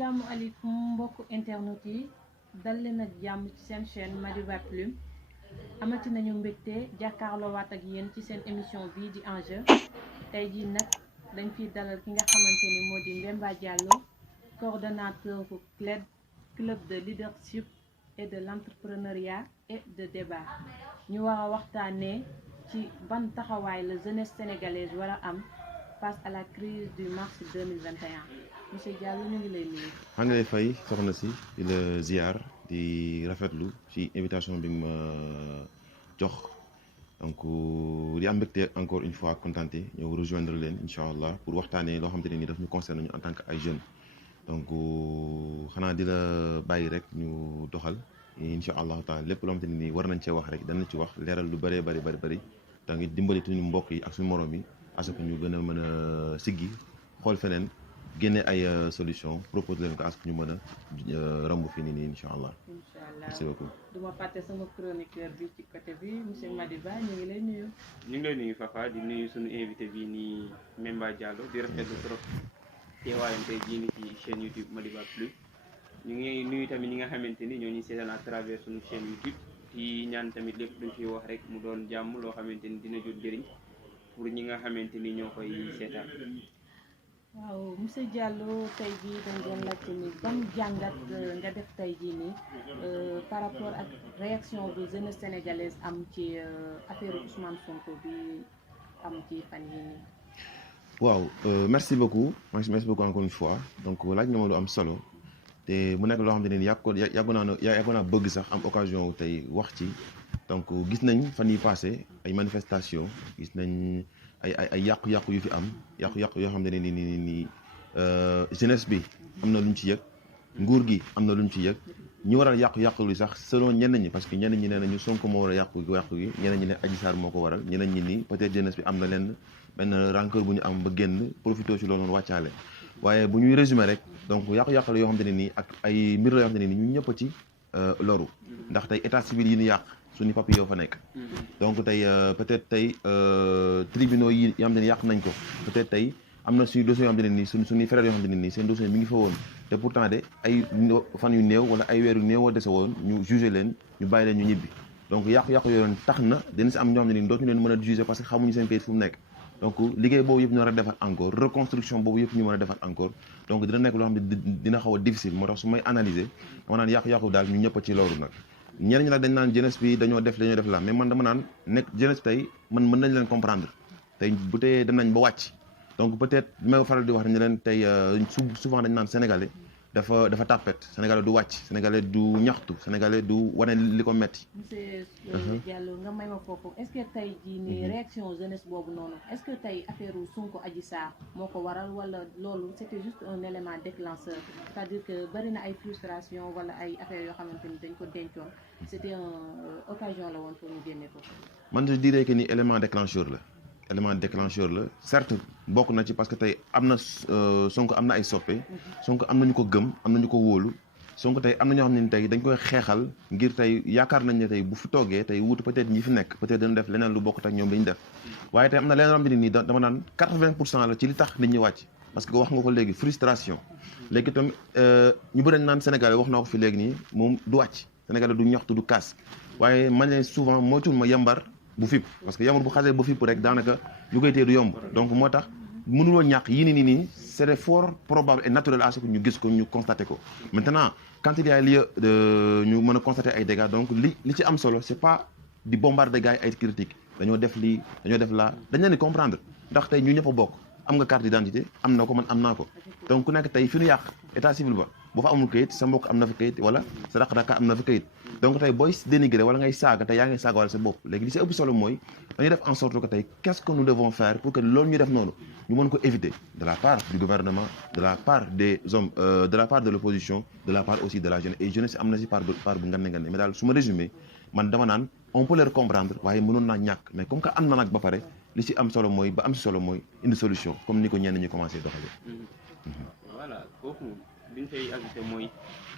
asalaamaaleykum mbokku internet yi dal leen ak jàmm ci seen chaîne Madiba Plume amati nañu mbégte jàkkaarloo waat ak yéen ci seen émission bii di enjeu tey jii nag dañ fiy dalal ki nga xamante ni moo di Mbemba Diallo coordonnateur bu club de leadership et de l'entrepreneuriat et de débat ñu war a waxtaanee ci ban taxawaay la jeunesse sénégalaise war a am face à la crise du mars 2021 monsieur Diallo ñu ngi lay nuyu. maa ngi lay fay soxna si di la ziar di rafetlu ci invitation bi ma jox donc di am mbégte encore une fois contenté ñëw rejoindre leen incha allah pour waxtaanee loo xamante ne nii daf ñu concerne ñu en tant que ay jeunes donc xanaa di la bàyyi rek ñu doxal incha allah taala lépp loo xamante ne nii war nañ cee wax rek danañ ci wax leeral lu bëree bëri donc dimbali suñu mbokk yi ak suñu morom yi parce que ñu gën a mën a siggi xool feneen. génne ay solution propose leen ko as ñu mën a romb fii nii incha allah. incha allah merci beaucoup. du ma fàtte sama chroniqueur bi ci côté bi monsieur Madiba ñu ngi lay nuyu. ñu ngi lay nuyu Fafa di nuyu suñu invité bii nii Mbemba Diallo di rafetlu trop teewaayam tey jii nii ci chaîne YouTube Madiba Plume ñu ngi nuyu tamit ñi nga xamante ni ñoo ñu seetaan à travers suñu chaîne YouTube di ñaan tamit lépp luñ fiy wax rek mu doon jàmm loo xamante ni dina jot njëriñ pour ñi nga xamante ni ñoo koy seetaan. waaw monsieur Diallo tey jii dañ doon laajte ni ban jàngat nga def tey jii nii par rapport ak réaction bu jeunesse sénégalaise am ci affaire Ousmane Sonko bi am ci fan yii nii. waaw merci beaucoup encore une fois donc laaj nga ma lu am solo te mu nekk loo xam ne yàggu naa bëgg sax am occasion tey wax ci donc gis nañ fan yi passé ay manifestations gis nañ. ay yàqu-yàqu yu fi am yàqu-yàqu yoo xam ne ni jeunesse bi am na lu ñu ci yëg nguur gi am na lu ñu ci yëg ñu waral yàqu-yàqu li sax selon ñenn ñi parce que ñenn ñi nee na ñu Sonko moo war a yàqu gi ñeneen ñi ne Adji Sarr moo ko waral ñeneen ñi ni peut-être jeunesse bi am na leen benn rancœur bu ñu am ba génn profité ci loolu noonu wàccaale waaye bu ñuy résumé rek donc yàqu-yàqu la yoo xam ne nii ak ay mbir la yoo xam ne nii ñu ñëpp ci loru ndax tey état civil yi ñu yàq suñu papier yoo fa nekk donc tey peut-être tey tribunaux yi yoo xam ne yàq nañ ko peut-être tey am na suñu dossiers yoo xam ne nii suñuy frères yoo xam ne nii seen dossier mi ngi fa woon te pourtant de ay fan yu néew wala ay weer yu néew dese woon ñu jugé leen ñu bàyyi leen ñu ñibbi donc yàqu-yàqu yooyu tax na dina si am ñoo xam ne nii dootuñu leen mën a jugé parce que xamuñu seen kayit fu mu nekk donc liggéey boobu yëpp ñu war a defar encore reconstruction boobu yëpp ñu mën a defar encore donc dina nekk loo xam ne dina xaw a difficile moo tax su may analyser dama naan yàqu-yàqu daal ñu ñëpp ci loolu nag ñeneen ñi nag dañ naan jeunesse bi dañoo def la mais man dama naan nekk jeunesse tey man mën nañ leen comprendre tey bu tey dem nañ ba wàcc donc peut-être may faral di wax ne leen tey souvent dañ naan sénégalais dafa tàppet sénégalais du wàcc sénégalais du ñaxtu sénégalais du wane li ko metti. monsieur Diallo nga may ma foofu est-ce que tey jii nii réaction jeunesse boobu noonu est-ce que tey affaire Sonko Adji Sarr moo ko waral wala loolu c'était juste un élément déclencheur c'est-à-dire que bari na ay frustration wala ay affaires yoo xamante ni dañ ko dencoon c'était une occasion la woon pour ñu génne ko. man je dirais que ni élément déclencheur la certes bokk na ci parce que tey am na Sonko am na ay soppe Sonko am na ñu ko gëm am na ñu ko wóolu Sonko tey am na ñoo xam ne tey dañ koy xeexal ngir tey yaakaar nañ ne tey bu fi toogee tey wuutu peut-être ñi fi nekk peut-être dañu def leneen lu bokkut ak ñoom li ñu def waaye tey am na leneen loo xam ne nii dama naan 80% la ci li tax nit ñi wàcc parce que wax nga ko léegi frustration léegi tam ñu bëri naan Sénégalais wax naa ko fi léegi nii moom du wàcc Sénégalais du ñaxtu du kaas waaye man ne souvent moytul ma yambar bu fipp parce que yambar bu xasee ba fipp rek daanaka ñu koy téye du yomb donc moo tax mënuloo ñàkk yii nii c'est fort probable et naturel à ce que ñu gis ko ñu constater ko maintenant quand il y a lieu de ñu mën a constater ay dégâts donc li ci am solo c'est pas di bombarder gars yi ay critiques dañoo def lii dañoo def laa dañ leen di comprendre ndax tey ñu ñëpp a bokk am nga carte d'identité am na ko man am naa ko donc ku nekk tey fi ñu yàq état civil ba boo fa amul kayit sa mbokk am na fa kayit wala sa raq-raq am na fa kayit donc tey booy dénigrer wala ngay saaga tey yaa ngi saaga wala sa bopp léegi li si ëpp solo mooy dañuy def en sorte que tey qu'est-ce que nous devons faire pour que loolu ñu def noonu ñu mën ko éviter de la part du gouvernement de la part des hommes de la part de l'opposition de la part aussi de la jeunesse et jeunesse am na si part bu ngande mais daal su ma résumé man dama naan on peut les comprendre waaye mënoon naa ñàkk mais comme que am na nag ba pare li si am solo mooy ba am si solo mooy indi solution comme ni ko ñenn ñi commencé doxalee. voilà foofu li ñu koy ajouté mooy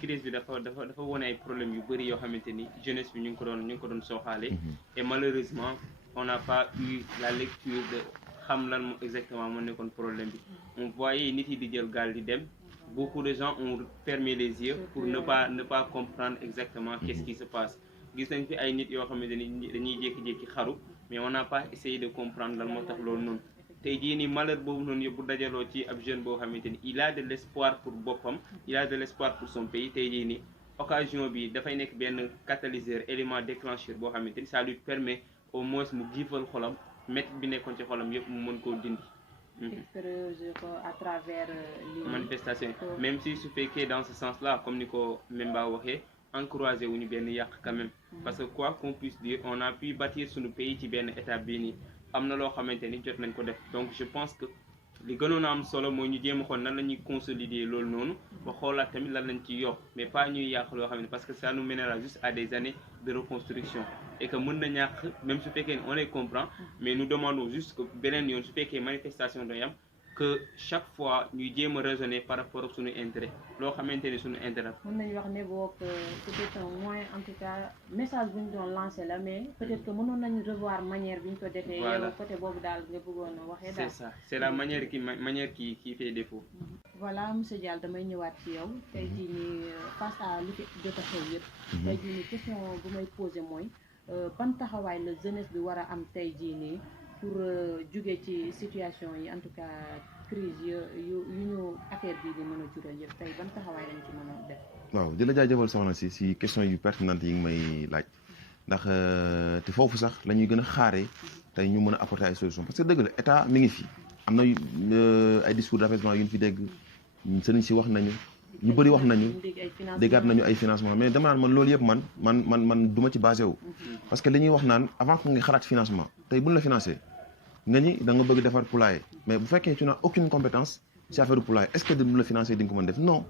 crise bi dafa wone ay problèmes yu bëri yoo xamante ni jeunesse bi ñu ngi ko doon sooxaale et malheureusement on n'a pas eu la lecture de xam lan exactement moo nekkoon problème bi on voyait nit yi di jël gaal di dem beaucoup de gens ont fermé les yeux pour ne pas comprendre exactement qu'est-ce qui se passe. Gis nañ fi ay nit yoo xamante ni dañuy jékki-jékki xaru mais on n'a pas essayé de comprendre lan moo tax loolu noonu. tey jii nii malheur boobu noonu yëpp bu dajaloo ci ab jeune boo xamante ni il a de l'espoir pour boppam il a de l'espoir pour son pays tey jii nii occasion bi dafay nekk benn catalyseur élément déclencheur boo xamante ni ça lui permet au moins mu giifal xolam métti bi nekkoon ci xolam yëpp mu mën koo dindi. extérioriser ko à travers les manifestations même si su fekkee dans ce sens là comme ni ko Memba waxee encouragé wuñu benn yàq quand même parce que quoi qu'on puisse dire on a pu bâtir suñu pays ci benn état bii nii am na loo xamante ni jot nañ ko def donc je pense que li gënoon a am solo mooy ñu jéem a xool nan la ñuy consolider loolu noonu ba xoolaat tamit lan lañ ci yokk mais pas ñuy yàq loo xam ne parce que ça nous mènera juste à des années de reconstruction et que mën na ñàkk même su fekkee on les comprend mais nous demandons juste que beneen yoon su fekkee manifestation doy am que chaque fois ñuy jéem a raisonner par rapport ak suñu intérêt loo xamante ni suñu intérêt. mën nañu wax ne boog peut-être un moyen en tout cas message bu ñu doon lancé la mais peut-être que mënoon nañu revoir manière bi ñu ko defee. yow côté boobu daal nga bëggoon a waxee daal. c'est ça c'est la manière qui fait défaut. voilà monsieur Diallo damay ñëwaat ci yow tey jii nii face à li fi jot a xew yëpp. tey jii nii question bu may posé mooy ban taxawaay la jeunesse bi war a am tey jii nii pour jóge ci situation yi en tout cas crise yu ñu affaire bii di mën a jural yëpp tey ban taxawaay lañ ci mën a def. waaw di la jaajëfal soxna si question yu pertinente yi nga may laaj ndax te foofu sax la ñuy gën a xaaree tey ñu mën a apporter ay solutions parce que dëgg la état mi ngi fi am na ay discours d'apaisement yu ñu fi dégg sëriñ si wax nañu ñu bëri wax nañu déggaat nañu ay financement mais dama naan man loolu yëpp man du ma ci basé wu parce que li ñuy wax naan avant que nga xalaat financement tey buñ la financé nga ñi da nga bëgg defar poulailler mais bu fekkee tu n'as aucune compétence ci affaire poulailler est-ce que buñ la financé di nga ko mën def non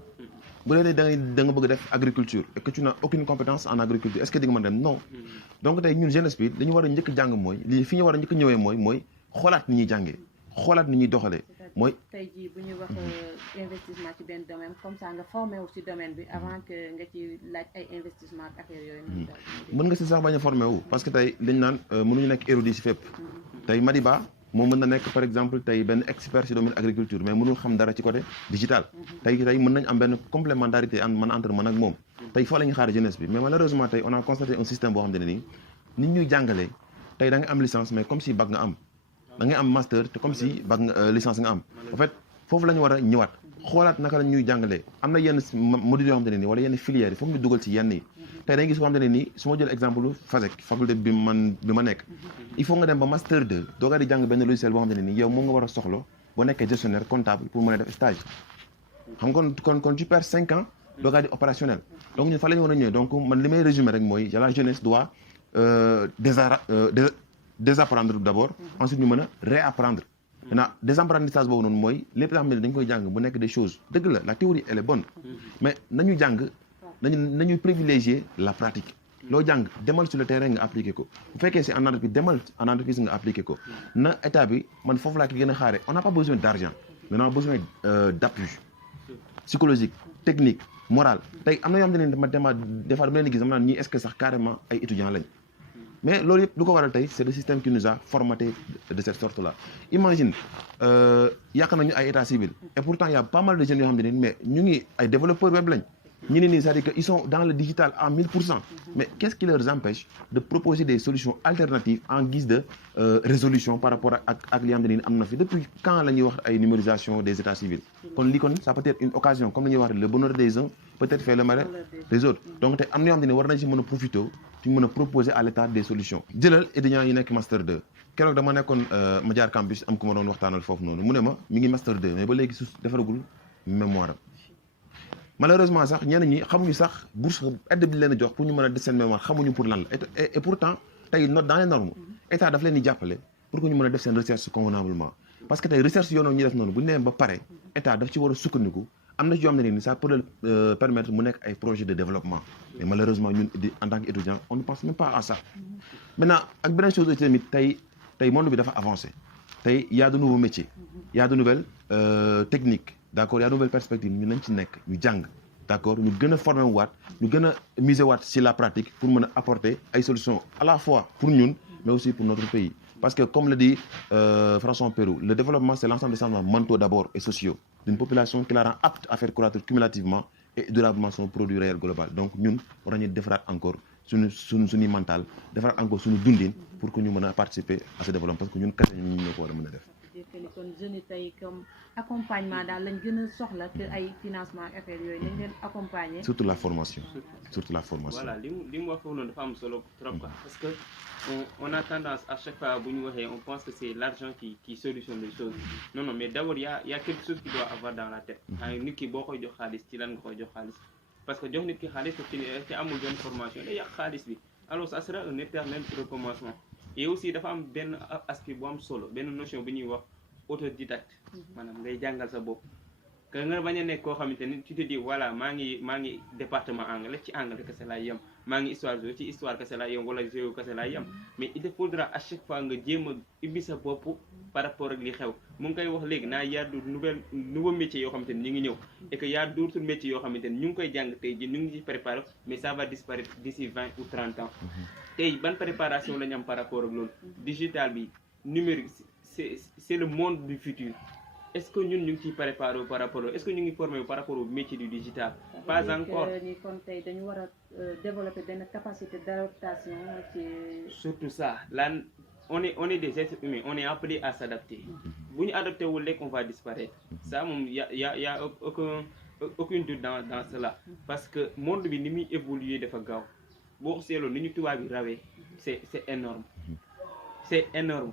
bu dee da nga bëgg def agriculture et que tu n'as aucune compétence en agriculture est-ce que di nga mën dem non donc tey ñun jeunesse bi dañu war a njëkk jàng mooy lii fi ñu war a njëkk ñëwee mooy xoolaat ni ñuy jàngee xoolaat ni ñuy doxalee mooy tey jii bu ñu wax investissement ci benn domaine comme ça nga formé wu ci domaine bi avant que nga ci laaj ay investissement ak affaire yooyu. mën nga si sax bañ a formé wu parce que tey dañ naan mënuñu nekk érudit si fépp tey Madiba moom mën na nekk par exemple tey benn expert ci domaine agriculture mais mënul xam dara ci côté digital tey mën nañ am benn complémentarité entre man ak moom tey foo la ñuy xaar jeunesse bi mais malheureusement tey on a constaté un système boo xam ne nii nit ñuy jàngalee tey da nga am licence mais comme si bac nga am da ngay am master te comme si bac nga licence nga am en fait foofu la ñu war a ñëwaat xoolaat naka la ñuy jàngalee am na yenn modules yoo xam ne nii wala yenn filières yi foog ñu dugal ci yenn yi tey da ngay gis koo xam ne nii su ma jël exemple FASEC faculté bi ma nekk il faut nga dem ba master 2 doogaa di jàng benn logiciel boo xam ne nii yow moom nga war a soxla boo nekkee gestionnaire comptable pour mën a def stage xam kon tu perds 5 ans doogaa di opérationnel donc ñun fa la ñu war a ñëwee donc man li may résumer rek mooy la jeunesse doit désapprendre d'abord ensuite ñu mën a réapprendre maintenant désapprentissage boobu noonu mooy lépp loo xam ne dañ koy jàng bu nekk des choses dëgg la théorie elle est bonne mais nañu jàng nañu privilégier la pratique loo jàng demal sur le terrain nga appliquer ko bu fekkee c'est en entreprise demal en entreprise nga appliquer ko na état bi man foofu laa ki gën a xaare on n'a pas besoin d'argent mais on a besoin d'appui psychologique technique moral tey am na yoo xam ne des fois dama leen di gis dama naan ñii est-ce que sax carrément ay étudiants lañ mais loolu yëpp lu ko waral tey c'est le système qui nous a formaté de cette sorte-là imagine yàq nañu ay état civil et pourtant il y a pas mal de jeunes yoo xam ne mais ñu ngi ay développeurs web lañ ñu ne nii c'est-à-dire que ils sont dans le digital à 1000% mais qu'est-ce qui leur empêche de proposer des solutions alternatives en guise de résolution par rapport ak li nga xam ne am na fi depuis quand la ñuy wax ay numérisation des états civils kon lii kon ça peut être une occasion comme la ñuy wax le bonheur des uns peut-être fait le malheur des autres donc tey am na yoo xam ne war nañ si mën a profiter ci mën a proposer à l'état des solutions jëlal étudiants yi nekk master 2 keroog dama nekkoon Madiar campus am ku ma doon waxtaanal foofu noonu mu ne ma mi ngi master 2 mais ba léegi su defaragul mémoire malheureusement sax ñenn ñi xamuñu sax bourse aide bi leen a jox pour ñu mën a def seen mémoire xamuñu pour lan la et pourtant tey note dans les normes état daf leen di jàppale pour que ñu mën a def seen recherche convenablement parce que tey recherche yoon ñu def noonu bu ñu demee ba pare état daf ci war a sukkandiku am na ci yoo xam ne nii ça peut permettre mu nekk ay projet de développement mais malheureusement ñun en tant qu'étudiant on ne pense même pas à ça maintenant ak beneen chose aussi tamit tey monde bi dafa avancé tey y a de nouveaux métiers y a de nouvelles techniques d'accord y a de nouvelles perspectives ñu nañ ci nekk ñu jàng d'accord ñu gën a former waat ñu gën a miser waat ci la pratique pour mën a apporter ay solutions à la fois pour ñun mais aussi pour notre pays parce que comme le dit François Pérou le développement c'est l'ensemble des changements mentaux d'abord et sociaux d'une population qui la rend apte à faire croître cumulativement et durablement son produit réel global. Donc ñun war nañu defaraat encore suñu mental defaraat encore suñu dundin pour que ñu mën a participer à ce développement parce que ñun kese ñun ñoo ko war a mën a def. ni kon jeunes yi tey comme accompagnement daal lañ gën a soxla que ay financement affaire yooyu nañ leen accompagner. surtout la formation. surtout la formation. Voilà li mu wax foofu noonu dafa am solo trop quoi parce que on a tendance à chaque fois bu ñu waxee on pense que c'est l'argent qui solutionne les choses non mais d'abord y a quelque chose qui doit avoir dans la tête. Nit ki boo koy jox xaalis ci lan nga koy jox xaalis parce que jox nit ki xaalis te amul benn formation day yàq xaalis bi alors ça sera un éternel recommencement et aussi dafa am benn aspect bu am solo benn notion bu ñuy wax autodidacte maanaam ngay jàngal sa bopp que nga bañ a nekk koo xamante ni tu te dis voilà maa ngi département anglais ci anglais kese laay yem maa ngi histoire ci histoire kese laay yem wala géo kese laay yem mais il te faudra à chaque fois nga jéem a ubbi sa bopp par rapport ak li xew mu ngi koy wax léegi naa y a de nouveau métiers yoo xamante ni ñu ngi ñëw et que y a d'autres métiers yoo xamante ni ñu ngi koy jàng tey ji ñu ngi ci préparer mais ça va disparaître d'ici 20 ou 30 ans tey ban préparation la ñu am par rapport ak loolu digital bi numérique c'est le monde du futur. Est-ce que ñun ñu ngi ciy préparé par rapport est-ce que ñu ngi formé par rapport au métier du digital. Pas encore ni kon tey dañu war a développer benn capacité d'adaptation ci. Surtout ça là on est des êtres humains on est appelé à s'adapter bu ñu adapté wul rek on va disparaître ça moom y a aucun doute dans cela parce que monde bi ni muy évoluer dafa gaaw boo seetloo ni ñu tubaab bi rawee c'est énorme c'est énorme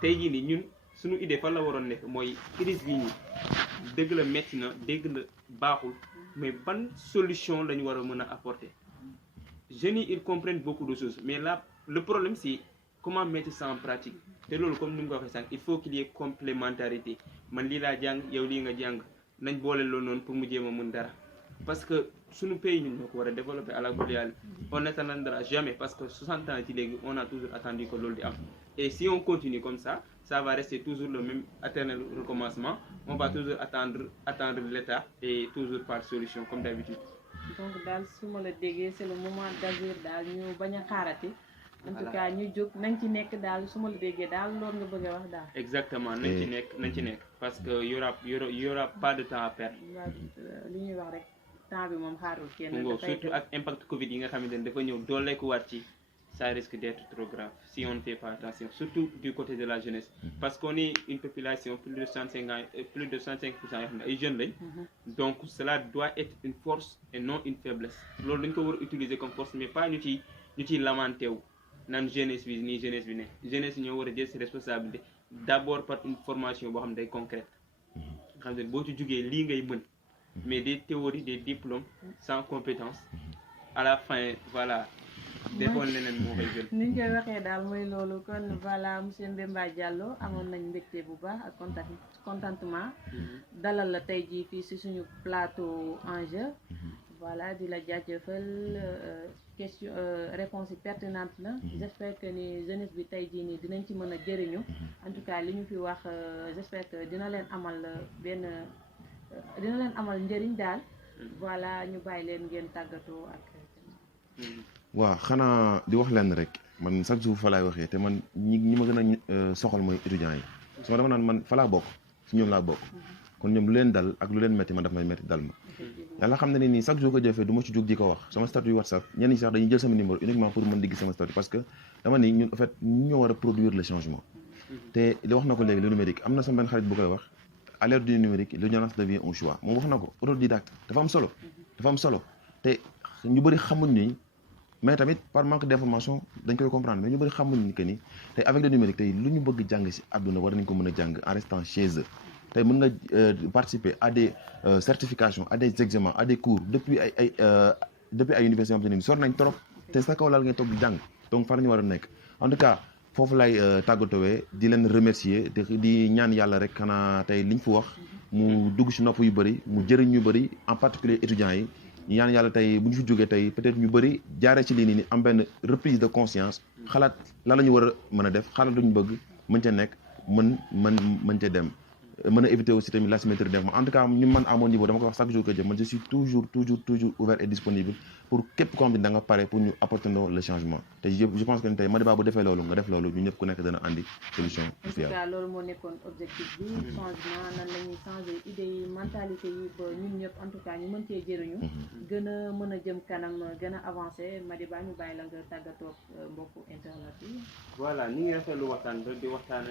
tey jii nii ñun. suñu idée fan la waroon nekk mooy crise bi nii dëgg la métti na dëgg la baaxul mais ban solution la ñu war a mën a apporter jeunes yi ils comprennent beaucoup de choses mais là le problème c'est comment mettre ça en pratique te loolu comme ni mu ko waxee sànq il faut qu'il y ait complémentarité man lii laa jàng yow lii nga jàng nañ boole loolu noonu pour mu jéem a mën dara parce que suñu pays ñun ñoo ko war a développer à la globale on n'attendra jamais parce que 60 ans ci léegi on a toujours attendu que loolu di am et si on continue comme ça va rester toujours le même éternel recommencement on va toujours attendre l'État et toujours par solution comme d'habitude. Donc daal su ma la déggee c'est le moment d'agir daal ñu bañ a xaarati. en tout cas ñu jóg nañ ci nekk daal su ma la déggee daal loolu nga bëgg a wax daal. exactement nañ ci nekk parce que y aura pas de temps à perdre. li ñuy wax rek temps bi moom xaarul kenn. surtout ak impact Covid yi nga xamante ne dafa ñëw dooleeku waat ci. Ça risque d'être trop grave si on ne fait pas attention, surtout du côté de la jeunesse. Parce qu'on est une population plus de 105 ans, plus de 105% des jeunes. Donc cela doit être une force et non une faiblesse. Loolu dañ ko war a utiliser comme force mais pas ñu ciy lamenté wu naan jeunesse bi nii jeunesse bi ne jeunesse ñoo war a jël ses responsabilités d'abord par une formation boo xam ne day concrète. Xam ne boo ci jugee lii ngay mën mais des théories des diplômes sans compétence à la fin voilà. defoon leneen moo koy jël. ni ñu koy waxee daal mooy loolu kon voilà monsieur Mbemba Diallo amoon nañ mbégte bu baax ak contentement dalal la tey jii fii ci suñu plateau Enjeu voilà di la jaajëfal question réponse yi pertinente na j'espère que ni jeunesse bi tey jii nii dinañ ci mën a jëriñu en tout cas li ñu fi wax j'espère que dina leen amal njëriñ daal voilà ñu bàyyi leen ngeen tàggatoo ak. waaw xanaa di wax lenn rek man chaque jour fa laay waxee te man ñi ma gën a soxal mooy étudiants yi soo dama naan man fa laa bokk si ñoom laa bokk kon ñoom lu leen dal ak lu leen métti man daf may métti dal ma yàlla xam ne ne nii chaque jour ko jëfee du ma ci jóg di ko wax sama statut WhatsApp ñenn ñi sax dañuy jël sama numéro uniquement pour mën di gis sama statut parce que dama ni ñun en fait ñoo war a produire le changement te li wax na ko léegi le numérique am na sama benn xarit bu koy wax à l'ère du numérique l'ignorance devient un choix moom wax na ko autodidacte dafa am solo te ñu bëri xamuñ ni mais tamit par manque d'information dañ koy comprendre mais ñu bëri xamuñ ni que ni tey avec le numérique tey lu ñu bëgg jàng ci àdduna war nañ ko mën a jàng en restant chez eux tey mën nga participer à des certifications à des examens à des cours depuis ay universités yoo xam ne sor nañ trop te sa kaw laal ngay toog di jàng donc fa la ñu war a nekk en tout cas foofu lay tàggatowee di leen remercier di ñaan yàlla rek xanaa tey liñ fi wax mu dugg ci nopp yu bëri mu jëriñ ñu bëri en particulier étudiants yi ñu ñaan yàlla tey bu ñu fi jógee tey peut-être ñu bëri jaaree ci lii nii am benn reprise de conscience xalaat lan la ñu war a mën a def xalaat lu ñu bëgg mën ca nekk mën ca dem mën a éviter aussi tamit l'asymétrie d'information en tout cas ñu man à mon niveau dama ko wax chaque jour que je man je suis toujours ouvert et disponible pour képp koo xam ne da nga pare pour ñu apporter le changement te je pense que tey Madiba bu defee loolu nga def loolu ñu ñëpp ku nekk dana andi solution en tout cas loolu moo nekkoon objectif bi changement nan la ñuy changer idées yi mentalité yi ba ñun ñëpp en tout cas ñu mën cee jëriñu gën a mën a jëm kanam gën a avancer Madiba ñu bàyyi la nga tàggatoo mbokku internet yi. voilà ni ngi rafetlu waxtaan di waxtaan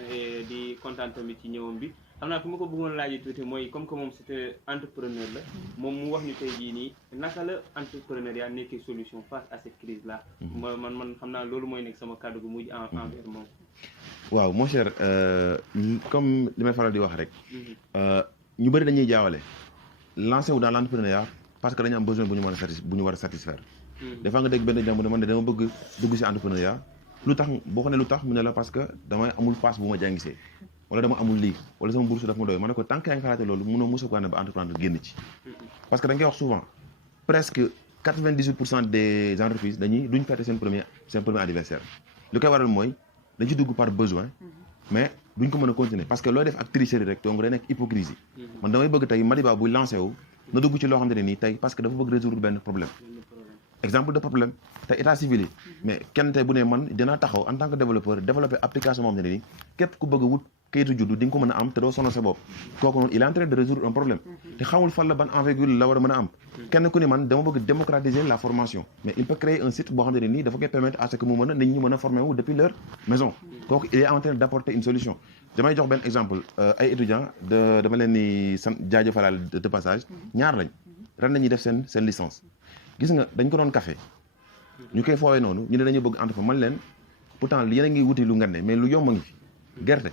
di kontaan tamit ci ñëwam bi xam naa fi ma ko bëggoon laaj tuuti mooy comme que moom c'était entrepreneur la moom mu wax ñu tey jii nii naka la entrepreneuriat nekkee solution face à cette crise là man xam naa loolu mooy nekk sama kàddu gu mujj envers moom. waaw mon cher comme li may faral di wax rek ñu bëri dañuy jaawale lancer wu dans l'entrepreneuriat parce que dañu am besoin bu ñu war a satisfaire des fois nga dégg benn jàmm man de dama bëgg dugg ci entrepreneuriat lu tax boo ko ne lu tax mu ne la parce que damay amul passe bu ma jàngisee wala dama amul lii wala sama bourse daf ma doy ma ne ko tant que yaa ngi xalaate loolu mënoo mos a ko ne ba entreprendre génn ci parce que da nga koy wax souvent presque 98% des entreprises duñ fêter seen premier anniversaire lu koy waral mooy dañ ci dugg par besoin mais duñ ko mën a continuer parce que looy def ak tricherie rek donc day nekk hypocrisie man damay bëgg tey Madiba buy lancé wu na dugg ci loo xam ne nii tey parce que dafa bëgg résoudre benn problème exemple de problème te état civil yi mais kenn tey bu ne man dinaa taxaw en tant que développeur développer application moom ne nii képp ku bëgg wut kayitu juddu di nga ko mën a am te doo sonal sa bopp kooku noonu il est en train de résoudre un problème te xamul fan la ban envergure la war a mën a am kenn ku ne man dama bëgg démocratiser la formation mais il peut créer un site boo xam ne nii dafa koy permettre à ce que mu mën a nit ñi mën a former wu depuis leur maison kooku il est en train d'apporter une solution damay jox benn exemple ay étudiants dama leen ni sant jaajëfalal de passage ñaar lañ ren nañuy def seen licence gis nga dañ ko doon café ñu koy foowee noonu ñu ne dañu bëgg entrepreneur man leen pourtant yéen a ngi wuti lu ngande mais lu yomb a ngi fi gerte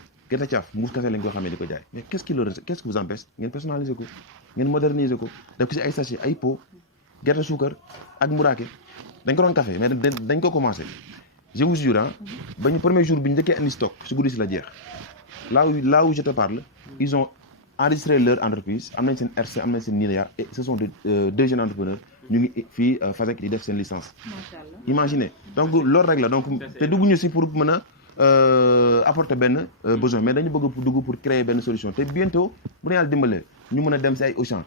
caaf mbuus kase lañ ko xamee di ko jaay mais qu'est-ce qui vous empêche ngeen personnaliser ko ngeen moderniser ko def ko ci ay sachet ay pot gerte suukar ak mburaake dañ ko doon café mais dañ ko commencé je vous jure ba ñu premier jour bi ñu njëkkee indi stock su guddi si la jeex là où je te parle ils ont enregistré leur entreprise am nañ seen RC am nañ seen NINEA et ce sont deux jeunes entrepreneurs ñu ngi fii Fasek di def seen licence imaginez donc loolu rek la donc te dugguñu si pour mën a apporter benn besoin mais dañu bëgg dugg pour créer benn solution te bientôt bu ne yàlla dimbalee ñu mën a dem si ay Auchan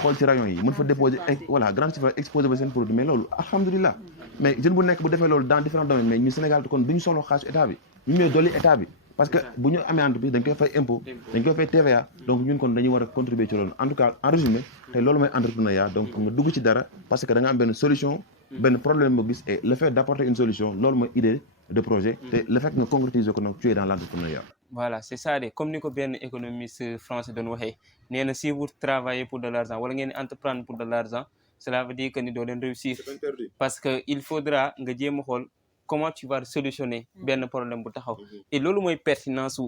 xool ci rayon yi mën fa déposer voilà grande surface exposer ba seen produit mais loolu alhamdulilah mais jeune bu nekk bu defee loolu dans différents domaines mais ñu Sénégal kon duñu soxla xaalisu état bi ñu ñooy dolli état bi parce que bu ñu amee entreprise dañ koy fay impôt dañ koy fay TVA donc ñun kon dañuy war a contribuer ci loolu en tout cas en résumé te loolu mooy entrepreneuriat donc nga dugg ci dara parce que da nga am benn solution benn problème boo gis et le fait d'apporter une solution loolu mooy idée de projet te le fait nga concrétiser ko nag tu es dans l'entrepreneuriat. Voilà c'est ça de comme ni ko benn économiste français doon waxee nee na si vous travaillez pour de l'argent wala ngeen entreprendre pour de l'argent cela veut dire que ni doo leen réussir parce que il faudra nga jéem a xool comment tu vas solutionner benn problème bu taxaw et loolu mooy pertinence su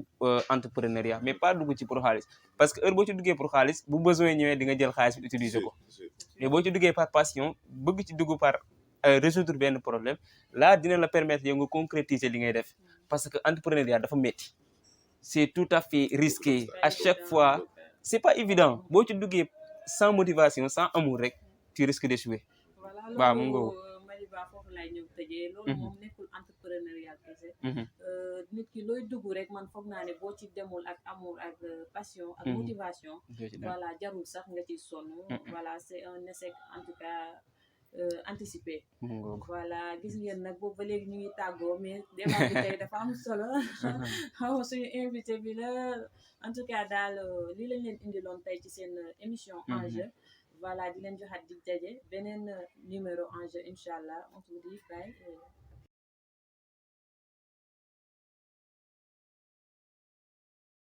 entrepreneuriat mais pas dugg ci pour xaalis parce que heure boo ci duggee pour xaalis bu besoin ñëwee di nga jël xaalis bi utiliser ko mais boo ci duggee par passion bëgg ci dugg par résoudre benn problème là dina la permettre yow nga concrétiser li ngay def parce que entrepreneuriat dafa métti c'est tout à fait risqué à chaque fois c'est pas évident boo ci duggee sans motivation sans amour rek tu risques d'échouer waaw mu nga Madiba foofu lay ñëw tëjee loolu moom nekkul entrepreneurial kese nit ki looy dugg rek man foog naa ne boo ci demul ak amour ak passion ak motivation voilà jarul sax nga ci sonn voilà c'est un échec en tout cas anticipé voilà gis ngeen nag boobu ba léegi ñu ngi tàggoo mais débat bi tey dafa am solo xaw suñu invité bi la en tout cas daal lii lañ leen indiloon tey ci seen émission Enjeu voilà di leen joxaat dig daje beneen numéro Enjeu incha allah on se dit bye